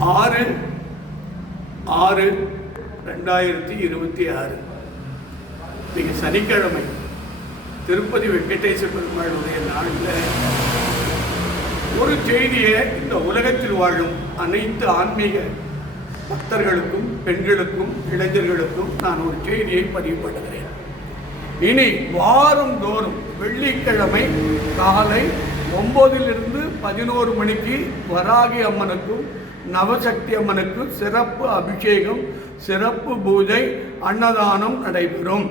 6/6/2026 இன்னைக்கு சனிக்கிழமை திருப்பதி வெங்கடேச பெருமாளுடைய நாளில் ஒரு செய்தியை இந்த உலகத்தில் வாழும் அனைத்து ஆன்மீக பக்தர்களுக்கும் பெண்களுக்கும் இளைஞர்களுக்கும் நான் ஒரு செய்தியை பதிவு பண்ணுகிறேன். இனி வாரந்தோறும் வெள்ளிக்கிழமை காலை 9 to 11 மணிக்கு வராகி அம்மனுக்கும் நவசக்தி அம்மனுக்கும் சிறப்பு அபிஷேகம், சிறப்பு பூஜை, அன்னதானம் நடைபெறும்.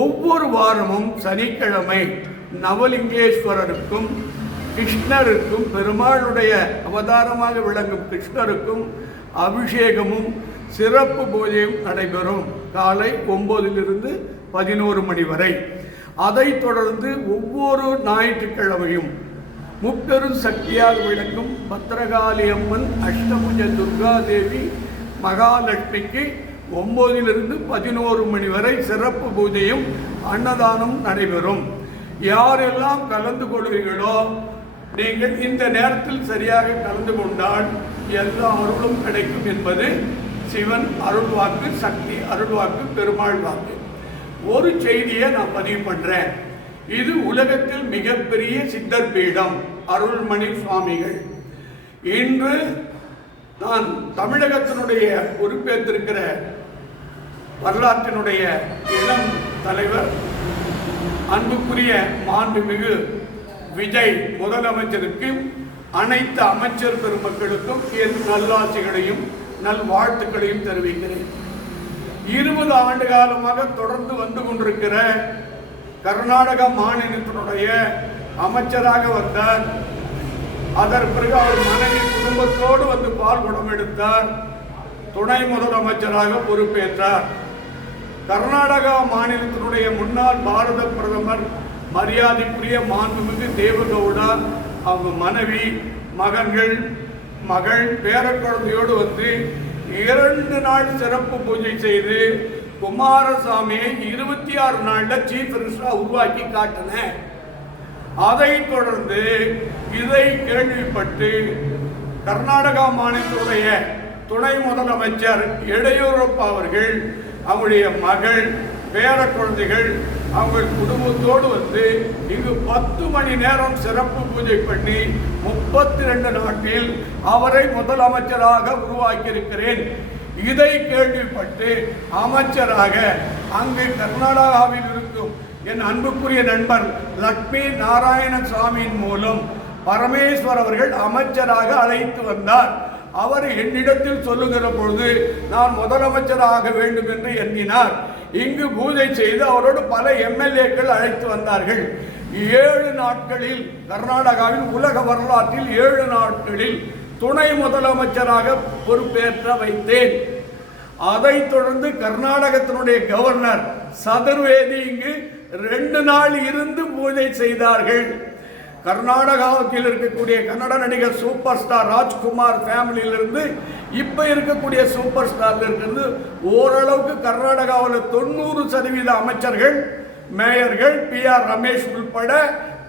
ஒவ்வொரு வாரமும் சனிக்கிழமை நவலிங்கேஸ்வரருக்கும் கிருஷ்ணருக்கும், பெருமாளுடைய அவதாரமாக விளங்கும் கிருஷ்ணருக்கும் அபிஷேகமும் சிறப்பு பூஜையும் நடைபெறும் காலை 9 to 11 மணி வரை. அதைத் தொடர்ந்து ஒவ்வொரு ஞாயிற்றுக்கிழமையும் முப்பெரும் சக்தியாக விளங்கும் பத்ரகாளி அம்மன், அஷ்டபுஜ துர்காதேவி, மகாலட்சுமிக்கு 9 to 11 மணி வரை சிறப்பு பூஜையும் அன்னதானம் நடைபெறும். யாரெல்லாம் கலந்து கொள்வீர்களோ நீங்கள் இந்த நேரத்தில் சரியாக கலந்து கொண்டால் எல்லா அருளும் கிடைக்கும் என்பது சிவன் அருள்வாக்கு, சக்தி அருள்வாக்கு, பெருமாள் வாக்கு. ஒரு செய்தியை நான் பதிவு பண்ணுறேன். இது உலகத்தில் மிகப்பெரிய சித்தர் பீடம் அருள்மணி சுவாமிகள். இன்று நான் தமிழகத்தினுடைய பொறுப்பேற்றிருக்கிற வரலாற்றினுடைய இளம் தலைவர் அன்புக்குரிய மாண்புமிகு விஜய் முதலமைச்சருக்கு, அனைத்து அமைச்சர் பெருமக்களுக்கும் என் நல்லாட்சிகளையும் நல்வாழ்த்துக்களையும் தெரிவிக்கிறேன். 20 ஆண்டு காலமாக தொடர்ந்து வந்து கொண்டிருக்கிற கர்நாடக மாநிலத்தினுடைய அமைச்சராக வந்தார். அதற்கு பிறகு அவர் மனைவி குடும்பத்தோடு வந்து பால்குடம் எடுத்தார். துணை முதலமைச்சராக பொறுப்பேற்றார். கர்நாடகா மாநிலத்தினுடைய முன்னாள் பாரத பிரதமர் மரியாதைக்குரிய மாண்புமிகு தேவகவுடா, அவங்க மனைவி, மகன்கள், மகள், பேரக்குழந்தையோடு வந்து 2 நாள் சிறப்பு பூஜை செய்து குமாரசாமியை 26 நாளில் சீஃப் மினிஸ்டராக உருவாக்கி காட்டினேன். அதைத் தொடர்ந்து இதை கேள்விப்பட்டு கர்நாடகா மாநிலத்துடைய துணை முதலமைச்சர் எடியூரப்பா அவர்கள் அவங்களுடைய மகள், பேர குழந்தைகள், அவங்க குடும்பத்தோடு வந்து இங்கு 10 மணி நேரம் சிறப்பு பூஜை பண்ணி 32 நாட்களில் அவரை முதலமைச்சராக உருவாக்கியிருக்கிறேன். இதை கேள்விப்பட்டு அமைச்சராக அங்கு கர்நாடகாவில் இருக்கும் என் அன்புக்குரிய நண்பர் லட்சுமி நாராயணசாமியின் மூலம் பரமேஸ்வர் அவர்கள் அமைச்சராக அழைத்து வந்தார். அவர் என்னிடத்தில் சொல்லுகிற பொழுது நான் முதலமைச்சராக வேண்டும் என்று எண்ணினார். இங்கு பூஜை செய்து அவரோடு பல எம்எல்ஏக்கள் அழைத்து வந்தார்கள். 7 நாட்களில் கர்நாடகாவில் உலக வரலாற்றில் 7 நாட்களில் துணை முதலமைச்சராக பொறுப்பேற்ற வைத்தேன். அதைத் தொடர்ந்து கர்நாடகத்தினுடைய கவர்னர் சதுர்வேதி இங்கு 2 நாள் இருந்து பூஜை செய்தார்கள். கர்நாடகாவில் இருக்கக்கூடிய கன்னட நடிகர் சூப்பர் ஸ்டார் ராஜ்குமார் ஃபேமிலியிலிருந்து இப்போ இருக்கக்கூடிய சூப்பர் ஸ்டார் இருக்கிறது. ஓரளவுக்கு கர்நாடகாவில் 90% அமைச்சர்கள், மேயர்கள், PR ரமேஷ் உள்பட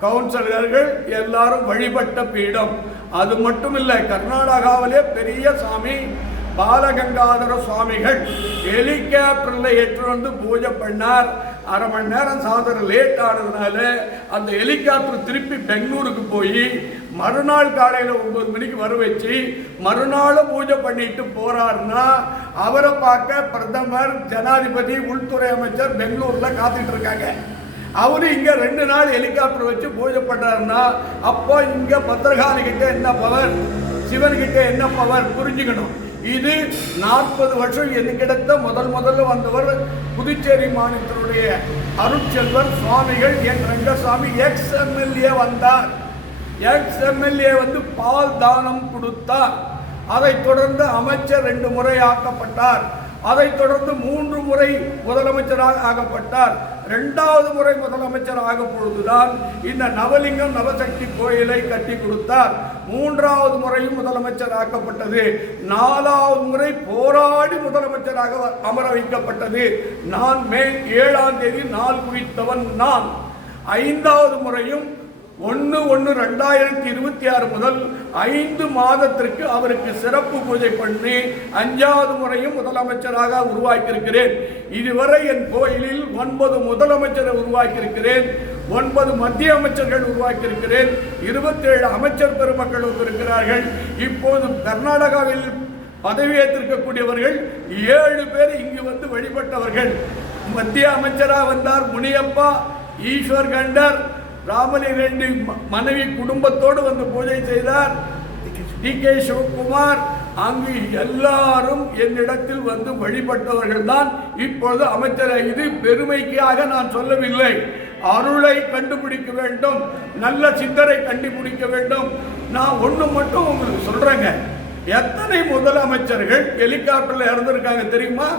கவுன்சிலர்கள் எல்லாரும் வழிபட்ட பீடம். அது மட்டும் இல்லை, கர்நாடகாவிலே பெரிய சாமி பாலகங்காதர சுவாமிகள் ஹெலிகாப்டரில் ஏற்று வந்து பூஜை பண்ணார். 1/2 மணி நேரம் சாதனை லேட் ஆனதுனால அந்த ஹெலிகாப்டர் திருப்பி பெங்களூருக்கு போய் மறுநாள் காலையில் 9 மணிக்கு வர வச்சு மறுநாளும் பூஜை பண்ணிட்டு போறாருன்னா அவரை பார்க்க பிரதமர், ஜனாதிபதி, உள்துறை அமைச்சர் பெங்களூரில் காத்துட்டு இருக்காங்க. அவரு இங்க 2 நாள் ஹெலிகாப்டர் வச்சு பூஜை பண்றாருன்னா அப்போ இங்க பத்திரகாளி கிட்ட என்ன பவர், சிவன் கிட்ட என்ன பவர் புரிஞ்சுக்கணும். இது 40 வருஷம் என்கிட்ட முதல்ல வந்தவர் புதுச்சேரி மாநிலத்தினுடைய அருட்செல்வர் சுவாமிகள் என் ரங்கசாமி எக்ஸ்-எம்எல்ஏ வந்தார். எக்ஸ்-எம்எல்ஏ வந்து பால் தானம் கொடுத்தார். அதைத் தொடர்ந்து அமைச்சர் 2 முறை ஆக்கப்பட்டார். அதைத் தொடர்ந்து 3 முறை முதலமைச்சராக ஆகப்பட்டார். 2வது முறை முதலமைச்சர் ஆகும் பொழுதுதான் இந்த நவலிங்கம் நவசக்தி கோயிலை கட்டி கொடுத்தார். 3வது முறையும் முதலமைச்சர் ஆக்கப்பட்டது. 4வது முறை போராடி முதலமைச்சராக அமர வைக்கப்பட்டது. நான் மே 7ஆம் தேதி நாள் குறித்தவன் நான். 5வது முறையும் 1/1/2026 முதல் 5 மாதத்திற்கு அவருக்கு சிறப்பு பூஜை பண்ணி 5வது முறையும் முதலமைச்சராக உருவாக்கியிருக்கிறேன். இதுவரை என் கோயிலில் 9 முதலமைச்சரை உருவாக்கியிருக்கிறேன், 9 மத்திய அமைச்சர்கள் உருவாக்கியிருக்கிறேன், 27 அமைச்சர் பெருமக்கள் இருக்கிறார்கள். இப்போது கர்நாடகாவில் பதவியேற்றிருக்கக்கூடியவர்கள் 7 பேர் இங்கு வந்து வழிபட்டவர்கள். மத்திய அமைச்சராக வந்தார் முனியப்பா, ஈஸ்வர் கண்டர், ராமலி ரெட்டி மனைவி குடும்பத்தோடு வந்து பூஜை செய்தார். டி.கே. சிவகுமார், அங்கு எல்லாரும் என்னிடத்தில் வந்து வழிபட்டவர்கள் தான் இப்பொழுது அமைச்சர். இது பெருமைக்காக நான் சொல்லவில்லை. அருளை கண்டுபிடிக்க வேண்டும், நல்ல சித்தரை கண்டுபிடிக்க வேண்டும். நான் ஒன்று மட்டும் உங்களுக்கு சொல்றேங்க, எத்தனை முதலமைச்சர்கள் ஹெலிகாப்டர்ல இறந்திருக்காங்க தெரியுமா?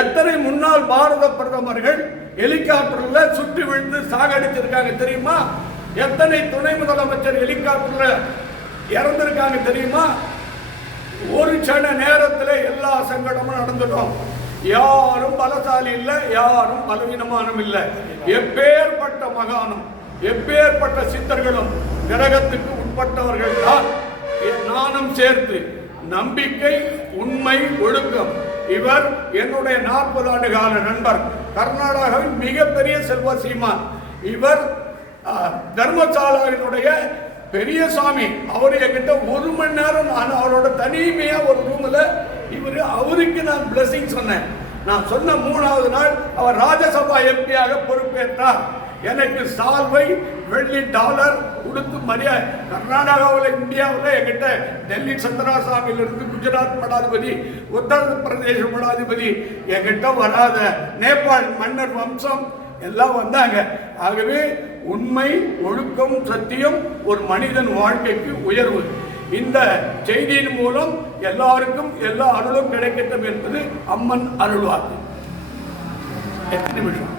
எத்தனை முன்னாள் பாரத பிரதமர்கள் ஹெலிகாப்டர்ல சுற்றி விழுந்து சாகடிச்சிருக்காங்க தெரியுமா? எத்தனை துணை முதலமைச்சர் ஹெலிகாப்டர்ல இறந்திருக்காங்க தெரியுமா? ஒரு சன நேரத்தில் எல்லா சங்கடமும் நடந்துட்டோம். யாரும் பலசாலி இல்லை, யாரும் பலவீனமானும் இல்லை. எப்பேற்பட்ட மகானும் எப்பேற்பட்ட சித்தர்களும் கிரகத்துக்கு உட்பட்டவர்கள் தான். நானும் சேர்த்து நம்பிக்கை, உண்மை, ஒழுக்கம். இவர் என்னுடைய 40 ஆண்டு கால நண்பர், கர்நாடகாவின் மிகப்பெரிய செல்வ சீமான். இவர் தர்மசாலாவினுடைய பெரிய சாமி. அவர் என்கிட்ட 1 மணி நேரம் நான் அவரோட தனிமையா ஒரு ரூம்ல அவருக்கு நான் பிளஸிங் சொன்னேன். நான் சொன்ன 3வது நாள் அவர் ராஜ்யசபா எம்பியாக பொறுப்பேற்றார். எனக்கு சால்வை, வெள்ளி, டாலர் கொடுத்து மரியாதை. கர்நாடகாவில், இந்தியாவில் என்கிட்ட டெல்லி சந்திராசாமியிலிருந்து குஜராத் மடாதிபதி, உத்தரப்பிரதேச மடாதிபதி, என்கிட்ட வராத நேபாள் மன்னர் வம்சம் எல்லாம் வந்தாங்க. ஆகவே உண்மை, ஒழுக்கம், சத்தியம் ஒரு மனிதன் வாழ்க்கைக்கு உயர்வு. இந்த செய்தியின் மூலம் எல்லாருக்கும் எல்லா அருளும் கிடைக்கட்டும் என்பது அம்மன் அருள்வாக்கு. எத்தனை நிமிஷம்?